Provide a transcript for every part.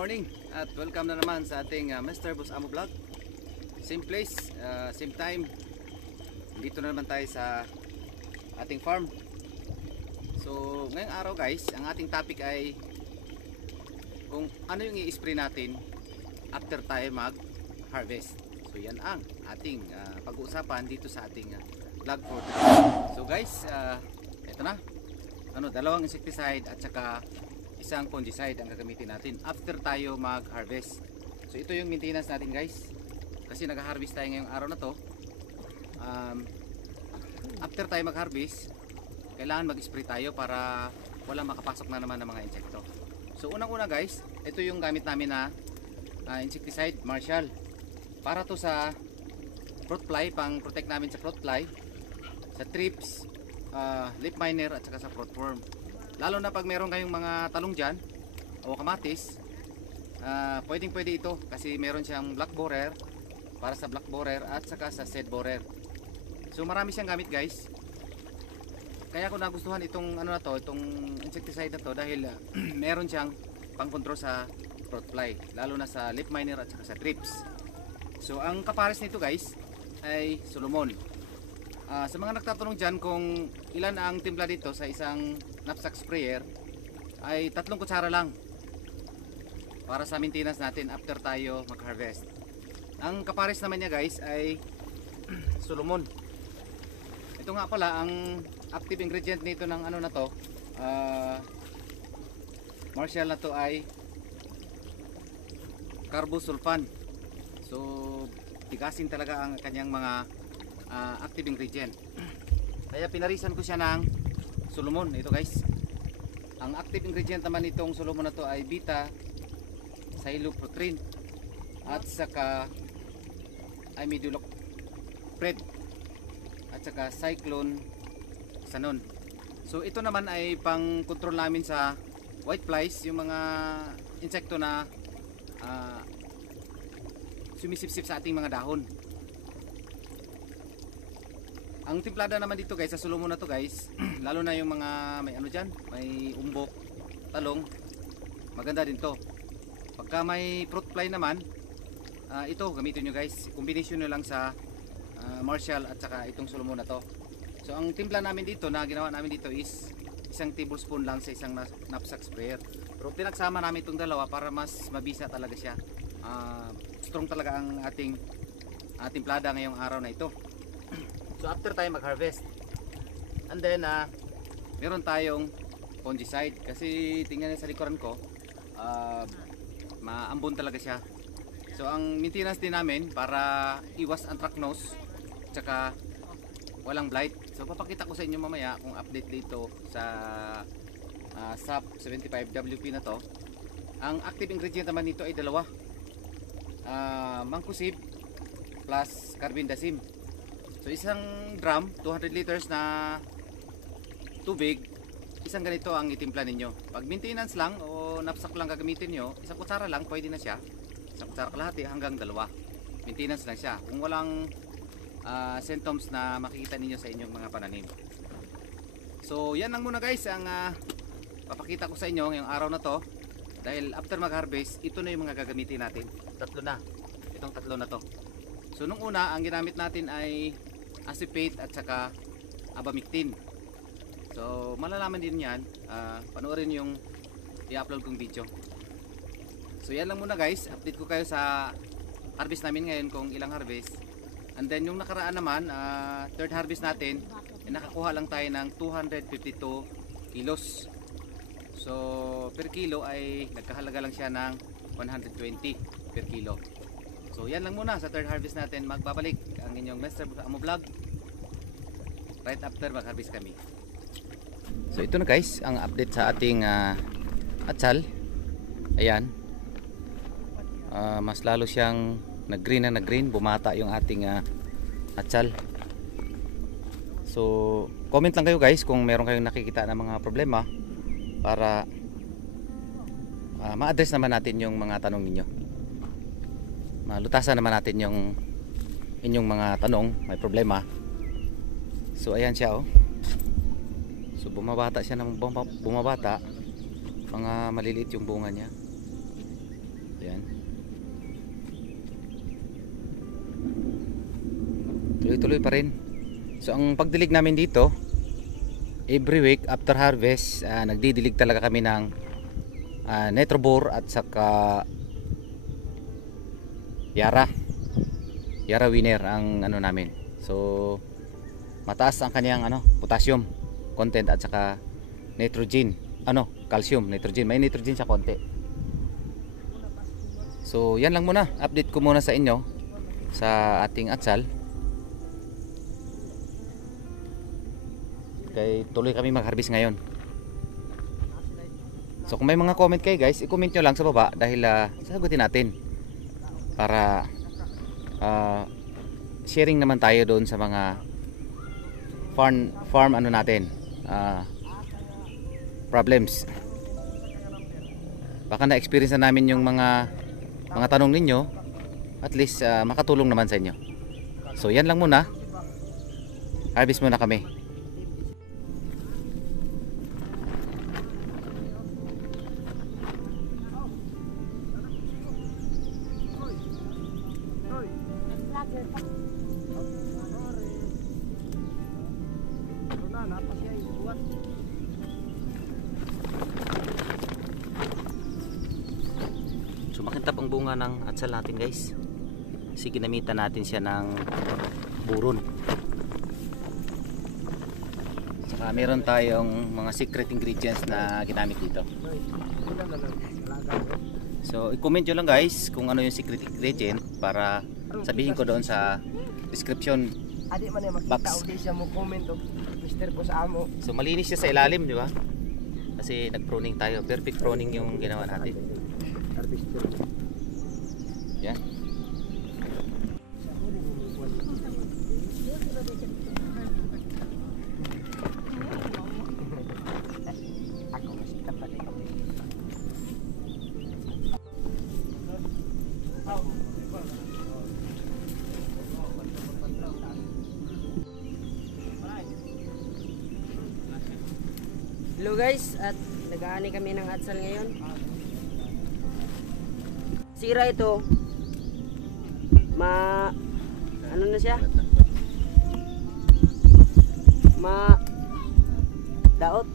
morning at welcome na naman sa ating Mr. Boss Amo Vlog. Same place, same time. Dito na naman tayo sa ating farm. So ngayong araw guys, ang ating topic ay kung ano yung i-spray natin after tayo mag-harvest. So yan ang ating pag-uusapan dito sa ating vlog for today. So guys, ito na. Dalawang insecticide at saka isang fungicide ang gagamitin natin after tayo mag-harvest. So ito yung maintenance natin guys. Kasi nag-harvest tayo ngayong araw na to. After tayo mag-harvest, kailangan mag-spray tayo para wala makapasok na naman ng mga insekto. So unang-una guys, ito yung gamit namin na insecticide, Marshall. Para to sa fruit fly, pang protect namin sa fruit fly, sa thrips, leaf miner at saka sa fruit worm. Lalo na pag meron kayong mga talong dyan o kamatis, pwedeng pwede ito kasi meron siyang black borer para sa black borer at saka sa seed borer. So marami siyang gamit guys. Kaya ko nagustuhan itong itong insecticide na to dahil meron siyang pang-control sa fruit fly, lalo na sa leaf miner at saka sa thrips. So ang kapares nito guys ay Solomon. Sa mga nagtatanong dyan kung ilan ang timpla dito sa isang knapsack sprayer, ay 3 kutsara lang para sa maintenance natin after tayo mag-harvest. Ang kapares naman niya guys ay Solomon. Ito nga pala ang active ingredient nito ng Marshall na to ay carbosulfan. So tigasin talaga ang kanyang mga active ingredient. Kaya pinarisan ko siya ng Solomon. Ito guys, ang active ingredient naman nitong Solomon na to ay beta cycloprotrin at saka imidacloprid at saka cyclone xanon. So ito naman ay pang control namin sa white flies, yung mga insekto na sumisipsip sa ating mga dahon. Ang timplada naman dito guys sa Solomon na to guys, lalo na yung mga may may umbok, talong, maganda din to. Pagka may fruit fly naman, ito gamitin nyo guys, combination nyo lang sa Marshall at saka itong Solomon na to. So ang timpla namin dito na ginawa namin dito is 1 tablespoon lang sa isang knapsack sprayer. Pero pinagsama namin itong dalawa para mas mabisa talaga siya. Strong talaga ang ating timplada ngayong araw na ito. So after tayo mag-harvest, and then meron tayong fungicide kasi tingnan sa likuran ko, maambon talaga siya. So ang maintenance din namin para iwas anthracnose tsaka walang blight. So papakita ko sa inyo mamaya kung update dito sa SAP 75WP na to. Ang active ingredient naman nito ay dalawa, mancozeb plus carbendazim. So isang drum, 200 liters na tubig, isang ganito ang itimpla ninyo. Pag maintenance lang o knapsack lang gagamitin nyo, isang kutsara lang pwede na siya. Isang kutsara kalahati hanggang 2. Maintenance lang siya kung walang symptoms na makikita ninyo sa inyong mga pananim. So yan lang muna guys ang papakita ko sa inyo ngayong araw na to. Dahil after mag-harvest, ito na yung mga gagamitin natin. 3 na, itong 3 na to. So nung una, ang ginamit natin ay acephate at saka abamectin. So malalaman din yan, panoorin yung i-upload kong video. So yan lang muna guys, update ko kayo sa harvest namin ngayon kung ilang harvest. And then yung nakaraan naman, third harvest natin, nakakuha lang tayo ng 252 kilos. So per kilo ay nagkahalaga lang siya ng 120 per kilo. So yan lang muna sa third harvest natin. Magbabalik ang inyong Mr. Boss Amo Vlog right after mag-harvest kami. So ito na guys ang update sa ating atsal. Ayan, mas lalo siyang nag-green na nag-green. Bumata yung ating atsal. So comment lang kayo guys kung meron kayong nakikita na mga problema para ma-address naman natin yung mga tanong ninyo. Malutasan naman natin yung inyong mga tanong, may problema. So ayan siya oh. So bumabata siya ng bumabata. Mga maliliit yung bunga niya. Yan. Tuloy-tuloy pa rin. So ang pagdilig namin dito, every week after harvest, nagdidilig talaga kami ng Netrobor at saka Yara Winner ang ano namin. So mataas ang kaniyang potassium content at saka nitrogen, calcium, nitrogen. May nitrogen siya konti. So yan lang muna, update ko muna sa inyo sa ating atsal. Kaya tuloy kami mag-harvest ngayon. So kung may mga comment kayo guys, i-comment nyo lang sa baba dahil sasagutin natin para sharing naman tayo doon sa mga farm natin, problems. Baka na-experience na namin yung mga tanong ninyo, at least makatulong naman sa inyo. So yan lang muna, harvest muna kami. So makintab ang bunga ng atsal natin guys. Kasi ginamitan natin siya ng buron. Saka meron tayong mga secret ingredients na ginamit dito. So i-comment nyo lang guys kung ano yung secret ingredient para sabihin ko doon sa description box. So malinis siya sa ilalim, di ba? Kasi nag-pruning tayo. Perfect pruning yung ginawa natin. Yan. Hello guys, at nag-aani kami ng atsal ngayon. Sira ito. Ano na siya? Daot.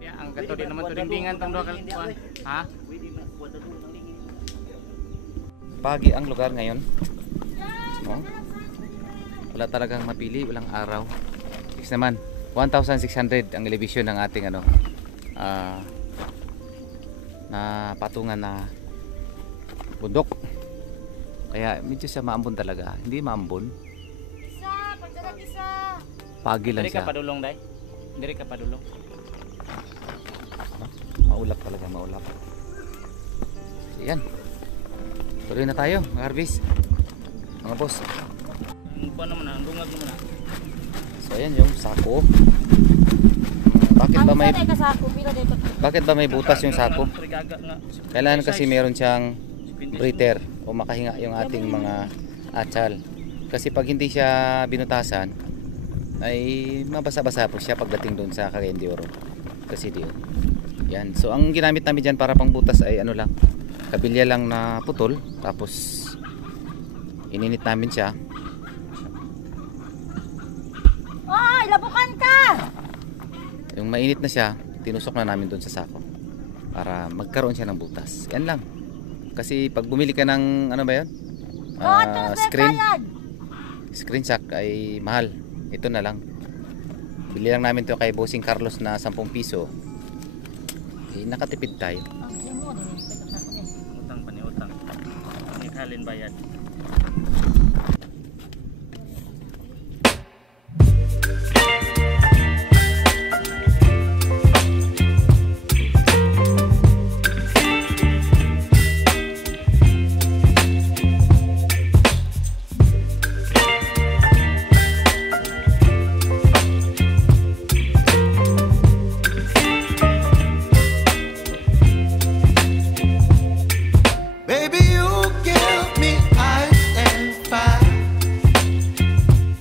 Ya, ang gato din naman turintingan tong duha ka kuan. Ha? Pagi ang lugar ngayon. Wala talagang mapili, walang araw. Fix naman. 1,600 ang elevation ng ating na patungan na bundok. Kaya medyo siya maambon talaga. Hindi maambon. Pagi lang Diri siya. ka padulong dai. Diri ka padulong. Maulap talaga, maulap. Yan. Tuloy na tayo, harvest. Mga boss. Ang kuan naman ang dungag mo na. So ayan yung sako. Bakit ba may butas yung sako? Kailangan kasi meron siyang breather o makahinga yung ating mga atsal. Kasi pag hindi siya binutasan ay mabasa-basa po siya pagdating doon sa Cagayan de Oro. Kasi diyo. Yan. So ang ginamit namin diyan para pangbutas ay ano lang, kabilya lang na putol, tapos ininit namin siya. Ay, labukan ka! Yung mainit na siya, tinusok na namin doon sa sako para magkaroon siya ng butas. Yan lang. Kasi pag bumili ka ng ano ba 'yon? Screen sack ay mahal. Ito na lang. Bili lang namin to kay Bossing Carlos na 10 piso. Eh, nakatipid tayo. Utang pa ni utang. Ni halin bayad.